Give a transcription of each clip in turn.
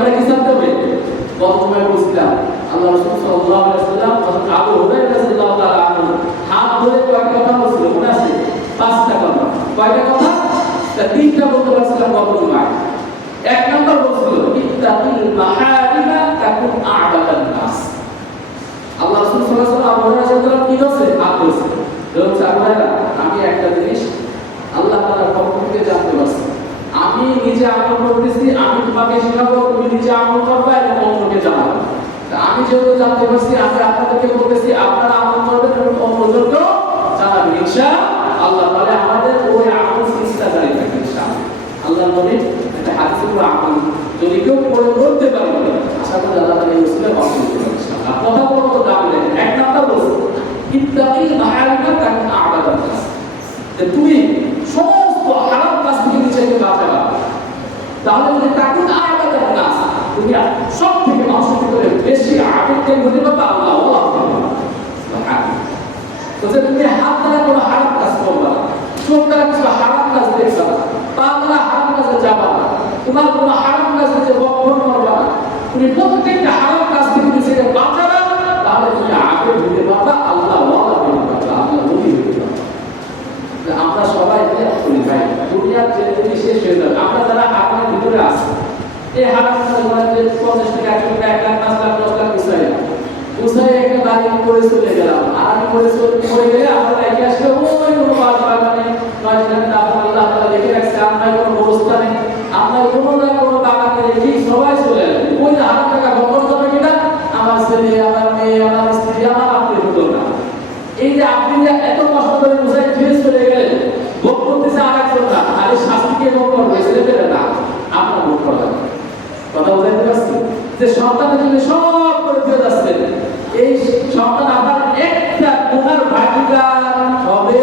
Camera কি জানতে হবে? কত সময় বলছিলাম আল্লাহ রাসূল সাল্লাল্লাহু আলাইহি ওয়াসাল্লাম হযরত আবু হুরায়রা রাদিয়াল্লাহু তাআলা আনহু হাত ধরে কয়েকটা কথা বলছিল, মনে আছে? 5টা কথা। কয়টা কথা? তা 3টা বলতে পারছিলাম গত জুমায়। এক নাম্বার বলছিল ইত্তাকিল মাহারিমা তাকুন আ'বাদান নাস। আল্লাহ রাসূল সাল্লাল্লাহু আলাইহি ওয়াসাল্লাম আবু হুরায়রা কি বলছে? হাত ধরেছে। বলছে আবু হুরায়রা, আমি একটা জিনিস আল্লাহ তাআলার পক্ষ থেকে জানতে পারছি। আমি নিজে আমল করতেছি, আমি তোমাকে শেখাবো, তুমি নিজে আমল করবে এবং অন্যকে জানাবে। আমি যেহেতু জানতে পারছি, আমি আপনাদেরকে বলতেছি আপনারা আমল করবেন এবং অন্যদেরকেও জানাবেন ইনশাআল্লাহ। তাহলে আমাদের ওই আমল সিলসিলা জারি থাকবে ইনশাআল্লাহ। আল্লাহর নবী একটা হাদিসের আমল যদি কেউ করে করতে পারে, আশা করি আল্লাহ তাআলা এই উসিলায় মাফ করে দেবেন ইনশাআল্লাহ। কথা বলতে দাবি দেন। এক নাম্বার বলছে ইত্তাকিল মাহারিমা তাকুন আ'বাদান নাস। তুমি সমস্ত হারাম কাজ থেকে নিজেকে বাঁচাবা। তাহলে যদি তাকুন আ'বাদান নাস, তুমি সব থেকে মানুষের ভিতরে বেশি আবেগকে বুঝে পাবা আল্লাহ আল্লাহ সুবহানাহু। তো যে তুমি হাত দ্বারা কোনো হারাম কাজ করবা না, চোখ দ্বারা কিছু হারাম কাজ দেখবা না, পা দ্বারা হারাম কাজে যাবা না, তোমার কোনো হারাম কাজে যে বক্ষণ করবা না, তুমি প্রত্যেকটা হারাম কাজ থেকে নিজেকে বাঁচাবা। তাহলে তুমি আবেগ বুঝে পাবা আল্লাহ আল্লাহ বুঝে পাবা, আল্লাহ নবী বুঝে পাবা। আমরা সবাই করি ভাই, দুনিয়ার যে জিনিস শেষ হয়ে যাবে। আমরা যারা আপনার ভিতরে আছি, এই হারাম কাজ মানে যে 50 টাকা 1 লাখ 1 লাখ 5 লাখ 10 লাখ উসাই একটা বাড়ি করে চলে গেলাম। আর আমি করে গেলে আমরা রেখে আসলে ওই কোনো বাগানে 9 দিন আল্লাহ তাআলা রেখে রাখছে, আমার কোনো ব্যবস্থা নেই, আমরা কোনো না কোনো বাগানে রেখে সবাই চলে গেল। ওই যে হারাম টাকা বন্ধ হবে কিনা আমার ছেলে, আমার মেয়ে, আমার স্ত্রী, আমার আপনি হতো না। এই যে আপনি যে এত কষ্ট করে উসাই ফিরে চলে গেলেন, ভোগ করতেছে আরেকজন না, আরে শাস্তিকে ভোগ করবে ছেলেদের না, আপনার ভোগ করা কথা বুঝাইতে পারছি? যে সন্তানের জন্য সব করে দিয়ে যাচ্ছে, এই সন্তান আপনার একটা গুনার ভাগিদার হবে।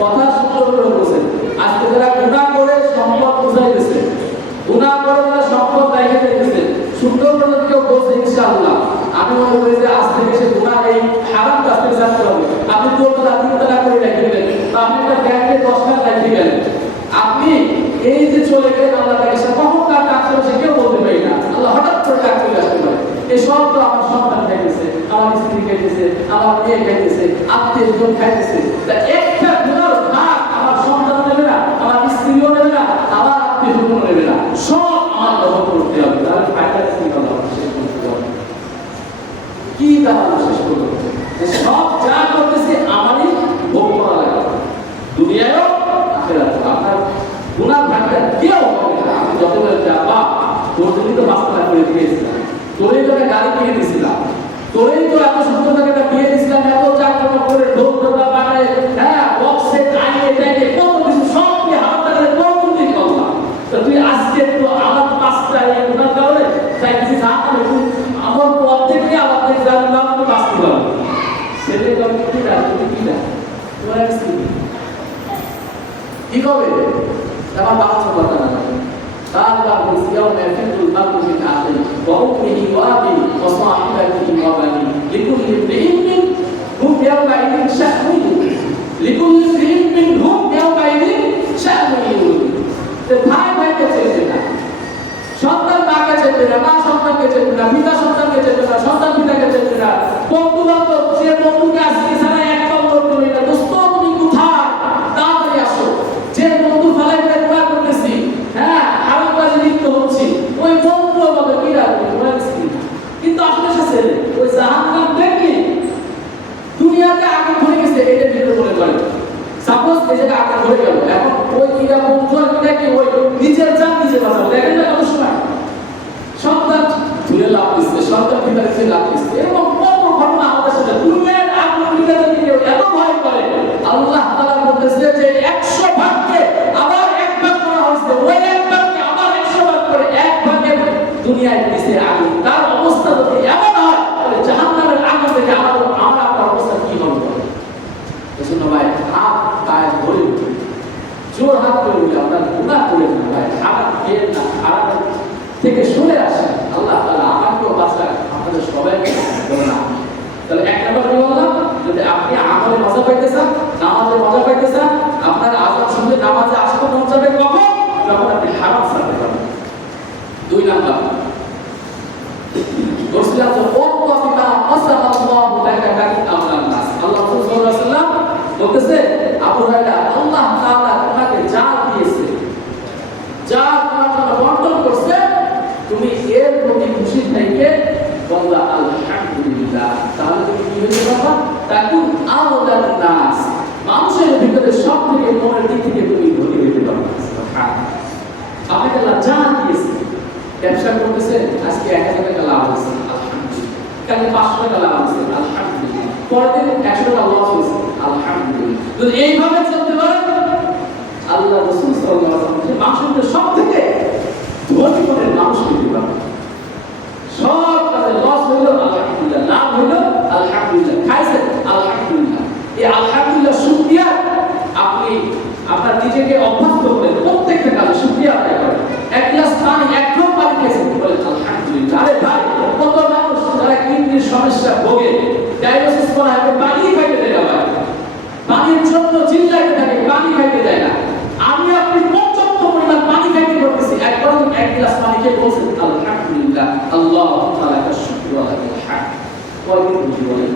কথা সূত্র করে বলছেন, আজকে যারা গুনাহ করে সম্পদ বুঝাইতেছে, গুনাহ করে যারা সম্পদ রেখে দিতেছে, সূত্র করে কেউ বলছে ইনশাআল্লাহ, আমি মনে করি যে আজ থেকে সে গুনাহ এই হারাম কাজ থেকে জানতে হবে। আপনি দোতলা তিনতলা করে রেখে দিলেন, বা আপনি একটা ব্যাংকে 10 লাখ রেখে গেলেন, আপনি এই যে চলে গেলেন, আল্লাহ তাকে সে কখন কার কাজ করে সে কেউ বলতে পারি না। আল্লাহ হঠাৎ করে কাজ চলে আসতে পারে। এই সব তো আমার সন্তান খাইতেছে, আমার স্ত্রী খাইতেছে, আমার মেয়ে খাইতেছে, আত্মীয়-স্বজন খাইতেছে। তা একটা গুনার ভাগ আমার সন্তান নেবে না, আমার স্ত্রীও নেবে না, আমার আত্মীয়-স্বজন নেবে না, সব আমার গ্রহণ করতে হবে। তাহলে ফায়দা কি হলো? শেষ করতে হবে কি দাঁড়ানো? শেষ করতে হবে সব যা করতেছে আমারই ভোগ করা লাগে, দুনিয়ায়ও আখিরাতেও। আপনার গুনার ভাগটা কেউ হবে না। আমি যতবার যাবা তোর জন্য তো বাস্তা করে দিয়েছিলাম, তোরেই তো গাড়ি কিনে দিয়েছিলাম, তোরেই তো এত সুন্দর একটা বিয়ে দিয়েছিলাম, এত চাকরি করে ঢোল ঢোকা বানায়, হ্যাঁ বক্সে আইনে টাইনে কত কিছু সব কি হাত ধরে কত দিন করলাম। তো তুই আজকে তো আমার 5টা এই গুনার কারণে তাই কিছু জানতে তুই আমার অর্ধেক নিয়ে আবার জানলাম তো বাঁচতে পারবো। ছেলে কবে কি রাখবে কি না তোমার কি হবে? আমার বাচ্চা কথা না বারবার বলছি ইয়াউমা ইয়াফিরুল মার'উ মিন আখিহি ওয়া উম্মিহি ওয়া আবিহি ওয়া সাহিবাতিহি ওয়া বানিহি লিকুল্লি ইমরিইন মিনহুম ইয়াওমাইযিন শা'নুন লিকুল্লি ইমরিইন মিনহুম ইয়াওমাইযিন শা'নুন। তো ভাই ভাইকে চেনে না, সন্তান মাকে চেনে না, মা সন্তানকে চেনে না, পিতা সন্তানকে চেনে না, সন্তান পিতাকে চেনে না, বন্ধু বান্ধব যে বন্ধুকে আজকে ছাড়া এক পাও লড়তে পারি না, দোস্ত তুমি কোথায় তাড়াতাড়ি আসো। যে বন্ধু ফালাই করে গুনাহ করতেছি, হ্যাঁ হারাম কাজে লিপ্ত হচ্ছি, ওই বন্ধু আমাকে কি রাখবে তোমার স্ত্রী। কিন্তু আপনার সাথে ওই জাহান্নাম দেখলি দুনিয়াতে আগুন ধরে গেছে, এটা ভিতরে বলে করে সাপোজ এই জায়গায় আগুন ধরে গেল, এখন ওই কিরা বন্ধু আর কিরা কি ওই নিজের জান নিজে বাঁচাবো। দেখেন না কত সময় সন্তান ধুলে লাভ দিচ্ছে, সন্তান পিতাকে লাভ দিচ্ছে, এরকম কত ঘটনা আমাদের সাথে। দুনিয়ার আগুন ভিতরে কেউ এত ভয় করে, আল্লাহ তাআলা বলতেছে যে 100 ভাগকে আবার 1 ভাগ করা হয়েছে, ওই 1 ভাগকে আবার 100 ভাগ করে 1 ভাগে দুনিয়ায় দিছে আগুন। তার অবস্থা যদি এমন হয় তাহলে জাহান্নামের আগুন থেকে আমরা আপনার অবস্থা কি হবে? এজন্য ভাই হাত পায়ে ধরে জোর হাত করে বলে আপনার গুনাহ করে না ভাই, হাত দিয়ে না, হাত থেকে সরে আসে। আল্লাহ তাআলা আমাকেও বাঁচায়, আপনাদের সবাইকে না। তাহলে এক নম্বর কি বললাম? যদি আপনি আমলে মজা পাইতে চান, নামাজে মজা পাইতে চান, আপনার আযান শুনলে নামাজে আসতে মন চাবে কখন? যখন আপনি হারাম ছাড়তে পারবেন। 2 নাম্বার বলছিলাম যে ওয়াক্কা বিমা কাসাম আল্লাহু লাকা তাকি আওলান নাস। আল্লাহ রাসূল সাল্লাল্লাহু আলাইহি ওয়াসাল্লাম বলতেছে, আবু হুরায়রা, আল্লাহ তাআলা তোমাকে যা দিয়েছে, যা তোমার জন্য বন্টন করছে, তুমি এর প্রতি খুশি থেকে বলবা আলহামদুলিল্লাহ, তাহলে তুমি কি হতে পারবা? তাকুন আওলান নাস, মানুষের ভিতরে সবথেকে মনের দিক থেকে তুমি ধনী হতে পারবা। সুবহানাল্লাহ। আপনাকে আল্লাহ যা দিয়েছে, ব্যবসা করতেছেন, আজকে 1000 টাকা লাভ হয়েছে, আলহামদুলিল্লাহ। কালকে 500 টাকা লাভ হয়েছে, আলহামদুলিল্লাহ। পরের দিন 100 টাকা লস হয়েছে, আলহামদুলিল্লাহ। যদি এইভাবে চলতে পারেন, আল্লাহ রাসূল সাল্লাল্লাহু আলাইহি ওয়াসাল্লাম মানুষের সবথেকে ধনী মনের মানুষ হতে পারবে। সব কাজে লস হইল আলহামদুলিল্লাহ, লাভ হইল আলহামদুলিল্লাহ, খাইছেন আলহামদুলিল্লাহ। এই আলহামদুলিল্লাহ শুকরিয়া আপনি আপনার নিজেকে অভ্যস্ত করেন, প্রত্যেকটা কাজে শুকরিয়া আদায় করেন। এক গ্লাস পানি, এক ঢোক পানি খেয়েছেন, বলেন আলহামদুলিল্লাহ। আরে ভাই, কত মানুষ যারা কিডনির সমস্যা ভোগে, ডায়ালিসিস করা হয়, পানি খাইতে দেয় না ভাই, পানির জন্য চিল্লাইতে থাকে, পানি খাইতে দেয় না। আমি আপনি পর্যাপ্ত পরিমাণ পানি খাইতে করতেছি, একবার এক গ্লাস পানি খেয়ে বলছেন আলহামদুলিল্লাহ, আল্লাহু তাআলা শুকর আলহামদুলিল্লাহ। কয়দিন বুঝি বলেন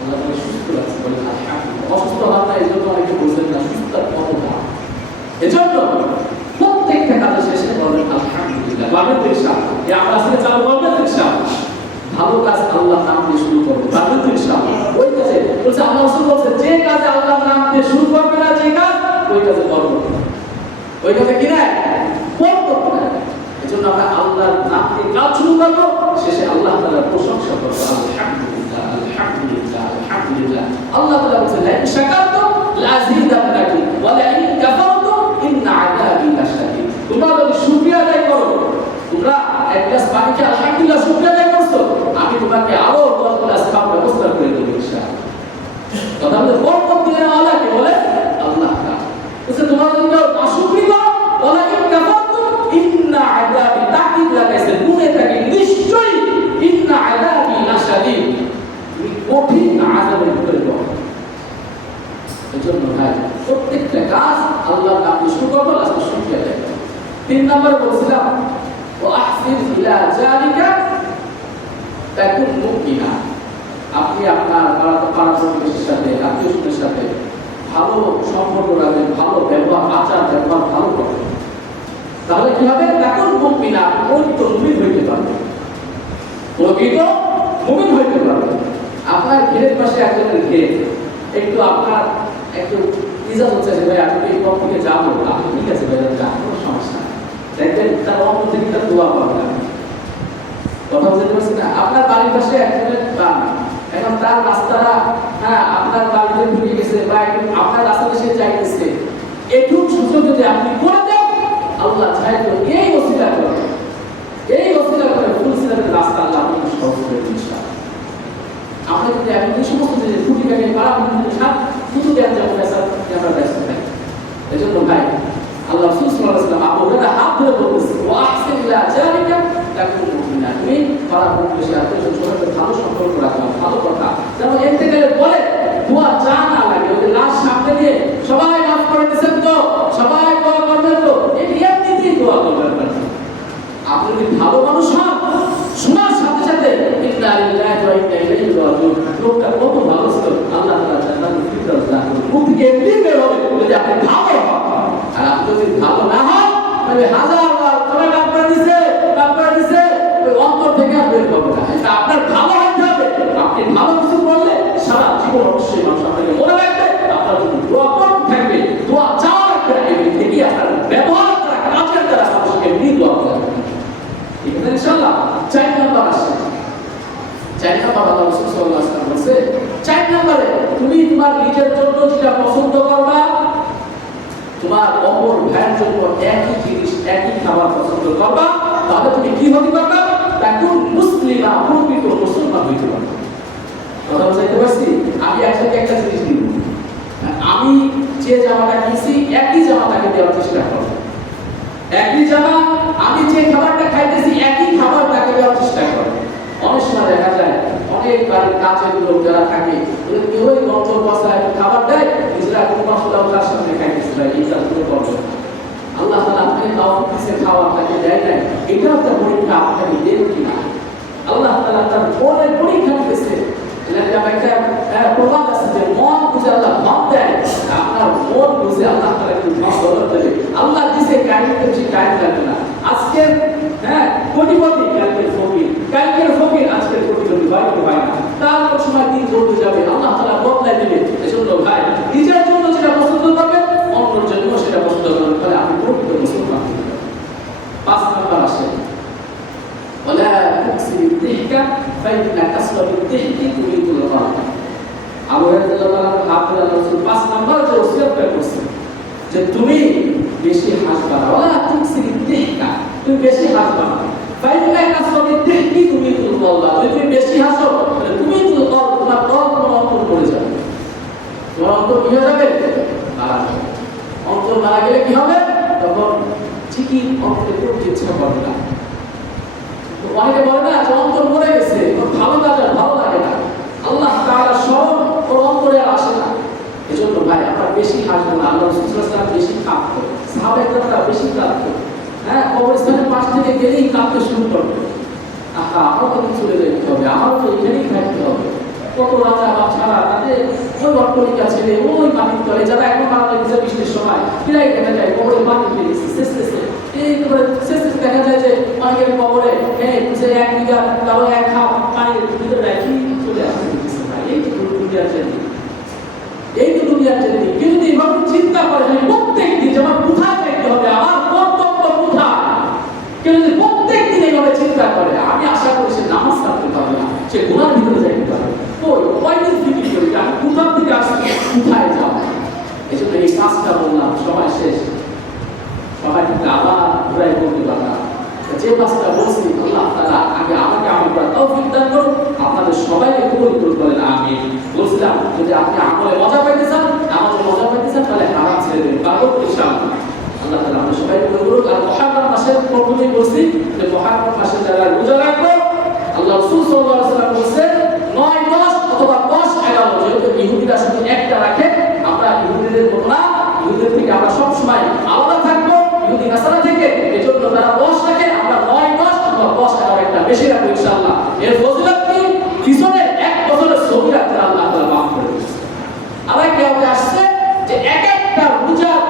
আল্লাহ তাআলা সুস্থ রাখছে, বলেন আলহামদুলিল্লাহ। অসুস্থ হন না, এই জন্য অনেকে বলছেন না সুস্থতার কত দাম। এজন্য প্রত্যেকটা কাজের শেষে বলেন আলহামদুলিল্লাহ। পারবেন তো ইনশাআল্লাহ? এই আমরা আজকে চালু করবেন তো ইনশাআল্লাহ? ভালো কাজ আল্লাহর নাম দিয়ে শুরু করবো, পারবেন তো ইনশাআল্লাহ? ওই কাজে বলছে আল্লাহ রাসূল বলছে, যে কাজে আল্লাহর নাম দিয়ে শুরু করবে না, যে কাজ, ওই কাজে বরকত নাই, ওই কাজে কি নাই? বরকত নাই। এজন্য আমরা আল্লাহর নাম দিয়ে কাজ শুরু করবো, শেষে আল্লাহ তাআলার প্রশংসা করবো, আলহামদুলিল্লাহ আলহামদুলিল্লাহ আলহামদুলিল্লাহ। আল্লাহ তাআলা বলেন, লা ইন শাকারতুম লাযীদান্নাকুম ওয়া লা ইন কাফারতুম ইন্না আযাবি লাশাদীদ। তোমরা যদি শুকরিয়া আদায় করো, তোমরা এক গ্লাস পানিকে আলহামদুলিল্লাহ শুকরিয়া আদায় করছো, আমি তোমাকে আরো 10 গ্লাস খাওয়ার ব্যবস্থা করে দেব ইনশাআল্লাহ। কথা বলে বরকত দিলেন আল্লাহ, কে বলে? আল্লাহ তাআলা। বলছে তোমরা যদি নাশুকরি করো, ওয়া লা ইন কাফারতুম ইন্না আযাবি, তাকিদ লাগাইছে গুণে থাকে, নিশ্চয়ই ইন্না আযাবি লাশাদীদ, তুমি কঠিন আযাবের ভিতরে পড়ো। এজন্য ভাই, প্রত্যেকটা কাজ আল্লাহর নাম দিয়ে শুরু করবো, লাস্টে শুকরিয়া আদায় করবো। 3 নম্বরে বলছিলাম ওয়া আহসিন ইলা যালিকা তাকুন মুমিনা। আপনি আপনার পাড়া প্রতিবেশীর সাথে, আত্মীয়স্বজনের সাথে ভালো সম্পর্ক রাখবেন, ভালো ব্যবহার, আচার ব্যবহার ভালো করবেন, তাহলে কি হবে? তাকুন মুমিনা, প্রকৃত মুমিন হইতে পারবেন, প্রকৃত মুমিন হইতে পারবেন। আপনার ঘেরের পাশে একজনের ঘের, একটু আপনার একটু ইজাজত হচ্ছে যে ভাই আপনি এই পথ থেকে যাবো, আপনি ঠিক আছে ভাই যান, কোনো সমস্যা নেই, দেখবেন তার অন্তর থেকে তার দোয়া পাবেন। কথা বুঝতে পারছি না? আপনার বাড়ির পাশে একজনের পান, এখন তার রাস্তাটা আপনার বাড়িতে ঢুকে গেছে বা আপনার রাস্তাতে সে চাইতেছে, একটু সুযোগ যদি আপনি করে দেন, আল্লাহ চাই তো এই ওসিলা করে, এই ওসিলা করে ফুল সিরাতের রাস্তা আল্লাহ আপনাকে সহজ করে দিন ইনশাআল্লাহ। আমরা যদি এখন এই সমস্ত জিনিস ফুটি ভেঙে পাড়া ভেঙে সাত শুধু দেন যে আমরা ব্যস্ত থাকি। এজন্য ভাই, আল্লাহ রাসূল সাল্লাল্লাহু আলাইহি ওয়াসাল্লাম আবু হুরায়রা হাত ধরে বলতেছে, ওয়া আহসিন ইলা যালিকা তাকুন মুমিনা। তুমি পাড়া প্রতিবেশী আত্মীয়স্বজনের সাথে ভালো সম্পর্ক রাখবা, ভালো কথা। যেমন ইন্তেকালের পরে দোয়া চা না লাগে, ওই লাশ সামনে দিয়ে সবাই মাফ করে দিয়েছেন তো, সবাই দোয়া করবেন তো, এই এমনিতেই দোয়া করবেন। আপনি যদি ভালো মানুষ হন, শোনার সাথে সাথে ইন্না লিল্লাহি ওয়া ইন্না ইলাইহি রাজিউন, লোকটা কত ভালো ছিল, আল্লাহ তাআলা জান্নাতুল ফিরদাউস দান করুন। মুখ থেকে এমনি বের হবে যদি আপনি ভালো হন। আর আপনি যদি ভালো না হন, তাহলে হাজার বার সবাই মাফ করে দিয়েছে, ওই অন্তর থেকে আর বের হবে না। এটা আপনার ভালো হতে হবে। আপনি ভালো কিছু করলে সারা জীবন অবশ্যই মানুষ আপনাকে মনে রাখবে। আপনার যদি দোয়া করতে থাকবে, দোয়া চাওয়া রাখবে, দেখি আপনার ব্যবহার দ্বারা, কাজের দ্বারা মানুষকে এমনি দোয়া করবে। ঠিক আছে ইনশাআল্লাহ? 4 নম্বর আসছে, 4 নম্বর আল্লাহ রাসূল সাল্লাল্লাহু আলাইহি ওয়াসাল্লাম বলেছে, 4 নম্বরে তুমি তোমার নিজের জন্য যেটা পছন্দ করবা, তোমার অপর ভাইয়ের জন্য একই জিনিস, একই খাবার পছন্দ করবা, তাহলে তুমি কি হতে পারবা? তাকুন মুসলিমা, প্রকৃত মুসলমান হইতে পারবা। কথা বুঝাইতে পারছি? আমি একসাথে একটা জিনিস দিব, আমি যে জামাটা কিনছি একই জামা তাকে দেওয়ার চেষ্টা করব। একই জামা, আমি যে খাবারটা খাইতেছি একই খাবার তাকে দেওয়ার চেষ্টা করব। অনেক সময় দেখা যায় অনেক বাড়ির কাজের লোক যারা থাকে, ওদেরকে ওই গন্ধ বসায় খাবার দেয়, নিজেরা কোনো মশলা তার সামনে খাইতেছে, এই কাজগুলো করবে। আল্লাহ তাআলা আপনাকে আপনাকে তাওফিক দিয়েছে খাওয়া, আপনাকে দেয় নাই, এটা একটা পরীক্ষা আপনাকে দেন কিনা। আল্লাহ তাআলা তার মনের পরীক্ষা নিতেছে। একটা প্রবাদ আছে যে মন বুঝে আল্লাহ ধন দেয়, আপনার মন বুঝে আল্লাহ তাআলা একটু ধন দেবে। আল্লাহ দিছে কাহিনীতে বেশি কাহিনী লাগবে না। আজকে কোটিপতি, কালকের ফকির, কালকের ফকির আজকের কোটিপতি, বাইরে হয় না। তার সময় দিন চলতে যাবে, আল্লাহ তাআলা বদলাই দিবে। এজন্য ভাই নিজের জন্য যেটা পছন্দ করবেন, অন্যের জন্য সেটা পছন্দ করবেন, তাহলে আপনি প্রকৃত মুসলমান। 5 নাম্বার আসে ওয়ালা তুকসিরু যিহকা ফাইন্না কাসরাতু যিহকি তুরিদুল গারব। আবু হুরায়রা রাদিয়াল্লাহু আনহু হাফেজ রাসূল 5 নাম্বার যে ওসিয়ত করেছেন যে তুমি বেশি হাসবা না, ওয়ালা তুকসিরু যিহকা, তুমি বেশি হাসবা না। ফাইন্না কাসরাতু যিহকি তুরিদুল গারব, তুমি বেশি হাসো তাহলে তুমি তো তোমার অন্তর পড়ে যাবে। তোমার অন্তর কি হয়ে যাবে? মারা যাবে। অন্তর মারা গেলে কি হবে? তখন ঠিকই অন্তরে করতে ইচ্ছা করে না। অনেকে বলে না যে অন্তর মরে গেছে, ওর ভালো কাজ আর ভালো লাগে না, আল্লাহ তাআলা স্মরণ ওর অন্তরে আর আসে না। এজন্য ভাই আমরা বেশি হাসবো না। আল্লাহ রাসূল সাল্লাল্লাহু আলাইহি ওয়াসাল্লাম বেশি কাঁদতো, সাহাবায়ে বেশি কাঁদতো। কবরস্থানের পাশ থেকে গেলেই কাঁদতে শুরু করতো। আহা, আমারও তো চলে যেতে হবে, আমারও তো এখানেই থাকতে হবে। কত রাজা বাদশারা তাদের ওই অট্টালিকা ছেড়ে ওই মাটির তলে, যারা এখন মারা গেছে বৃষ্টির সময়, ফিরাই দেখা যায় কবরের মাটি ফিরে গেছে শেষে শেষে দেখা যায় যে অনেকের কবরে যে 1 বিঘা কারো 1 খাপ পানির ভিতরে রাখি চলে আসতে দিচ্ছে। ভাই এই তো দুনিয়ার জেনে, এই তো দুনিয়ার জেনে। কেউ যদি এভাবে চিন্তা করে যে প্রত্যেক দিন আমার কোথায় যাইতে হবে, আমার কর্তব্য কোথায়, কেউ যদি প্রত্যেক দিন এইভাবে চিন্তা করে, আমি আশা করি সে নামাজ ছাড়তে পারবে না, সে গুনার ভিতরে যাইতে পারবে। কয়দিন ফিকির করি আমি কোথাও থেকে আসছি, কোথায় যাব। এই জন্য এই কাজটা বললাম, সময় শেষ, সবাই কিন্তু আবার ঘুরাই করতে পারলাম। যে কাজটা বলছি আল্লাহ তাআলা আগে আমাকে আমল করার তৌফিক দান করুন, আপনাদের সবাইকে কবুল করুন, বলেন আমিন। বলছিলাম যদি আপনি আমলে মজা পাইতে চান, আমাদের মজা পাইতে চান, তাহলে হারাম ছেড়ে দেবেন, পারবো ইনশাআল্লাহ। আল্লাহ তাআলা আমাদের সবাইকে কবুল করুন। আর মুহররম মাসের প্রথমেই বলছি যে মুহররম মাসে যারা রোজা রাখবো, আল্লাহ রাসূল সাল্লাল্লাহু আলাইহি ওয়াসাল্লাম বলেছেন 9, 10 অথবা 10, 11, যেহেতু ইহুদিরা শুধু একটা রাখে, আমরা ইহুদিদের মতো না, ইহুদিদের থেকে আমরা সব সময় আলাদা থাকবো ইহুদি নাসারা থেকে। এজন্য তারা 10 রাখে, আমরা 9, 10 অথবা 10, 11 একটা বেশি রাখবো ইনশাআল্লাহ। এর ফজিলত কি? পিছনে 1 বছরের ছবি রাখতে আল্লাহ তাআলা মাফ করে দিয়েছেন। আবার কি হবে আসছে যে এক একটা রোজার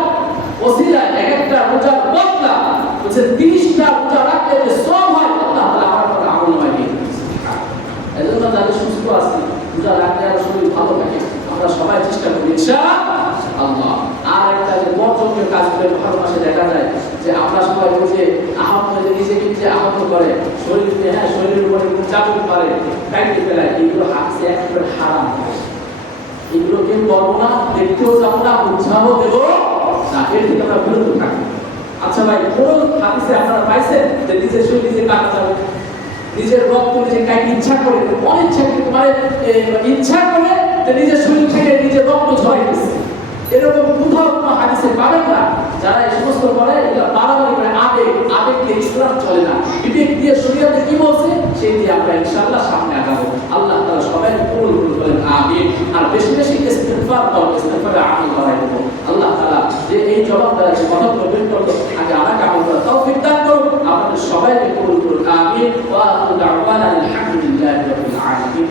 ওসিলায়, এক একটা রোজার বদলা বলছে 30টা রোজা রাখলে যে সওয়াব হয়, আল্লাহ তাআলা আমার আমলনামায় দিয়ে দিয়েছেন। এজন্য যাদের সুস্থ আছে, রোজা রাখলে আর শরীর ভালো থাকে, আমরা সবাই চেষ্টা করি ইনশাআল্লাহ। আর একটা যে বর্জনীয় কাজ করে মুহররম মাসে দেখা যায় যে আমরা সবাই ওই যে আহত নিজেকে যে আহত করে, শরীরকে শরীরের উপরে চাপতে পারে, কাইটে ফেলায়, এগুলো হাতে একেবারে হারাম। এগুলো কেউ করবো না, দেখতেও যাবো না, উৎসাহ দেবো না, এর থেকে আমরা বিরত থাকি। আচ্ছা ভাই, কোন হাদিসে আপনারা পাইছেন যে নিজের শরীর নিজে কাটা যাবে, নিজের রক্ত নিজে কাইতে ইচ্ছা করে, অনিচ্ছা মানে ইচ্ছা করে যে নিজের শরীর থেকে নিজের রক্ত ঝরে গেছে, এরকম কোথাও কোনো হাদিসে পাবেন না। যারা এই সমস্ত করে এগুলো বাড়াবাড়ি করে, আবেগ দিয়ে ইসলাম চলে না। বিবেক দিয়ে শরীয়তে কি বলছে সেই দিয়ে আমরা ইনশাআল্লাহ সামনে আগাবো। আল্লাহ তাআলা সবাই কবুল করুন, আমিন। আর বেশি বেশি ইস্তিগফার করো, ইস্তিগফারে আমল বাড়াই দেবো। আল্লাহ তাআলা যে এই জবাবদারি কথা প্রবীণ করলো, আগে আমাকে আমল করার তৌফিক দান করুন, আপনাদের সবাইকে কবুল করুন, আমিন। ওয়া আখিরু দাওয়ানা আলহামদুলিল্লাহি রাব্বিল আলামিন।